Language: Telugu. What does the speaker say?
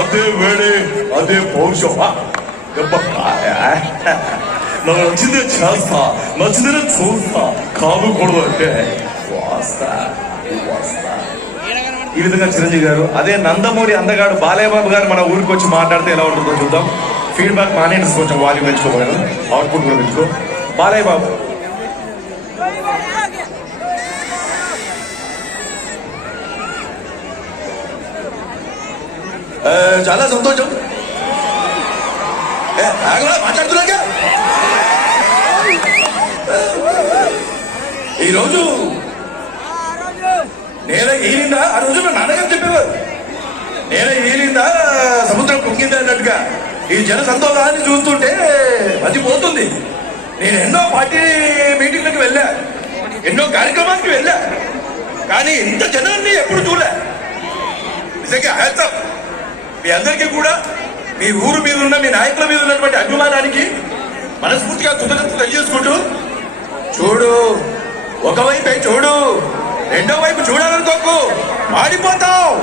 అదే వేడి అదే పౌరుషం నాకు నచ్చిందే చేస్తా నచ్చిందే చూస్తా కాదుకూడదు అంటే వస్తా. ఈ విధంగా చిరంజీవి గారు అదే నందమూరి అందగాడు బాలయ్య బాబు గారు మన ఊరికి వచ్చి మాట్లాడితే ఎలా ఉంటుందో చూద్దాం. ఫీడ్బ్యాక్ మానేసి కొంచెం వాల్యూమ్ పెంచుకోగలరు, అవుట్పుట్ కూడా పెంచుకో. బాలయ్య బాబు చాలా సంతోషం. మాట్లాడుతున్నాగా ఈరోజు నేల ఈలిందా, ఆ రోజు మా నాన్నగారు చెప్పేవారు, నేల ఈలిందా సముద్రం కుంగిందా అన్నట్టుగా ఈ జన సంతోషాన్ని చూస్తుంటే మర్చిపోతుంది. నేను ఎన్నో పార్టీ మీటింగ్లకు వెళ్ళా, ఎన్నో కార్యక్రమానికి వెళ్ళా, కానీ ఇంత జనాన్ని ఎప్పుడు చూడలే. నిజంగా హ్యాట్స్ ఆఫ్ మీ అందరికీ కూడా. మీ ఊరు మీద ఉన్న మీ నాయకుల మీద ఉన్నటువంటి అభిమానానికి మనస్ఫూర్తిగా కృతజ్ఞతలు తెలియజేసుకుంటూ, చూడు ఒకవైపే చూడు, రెండో వైపు చూడాలనుకోకు, మాడిపోతావు.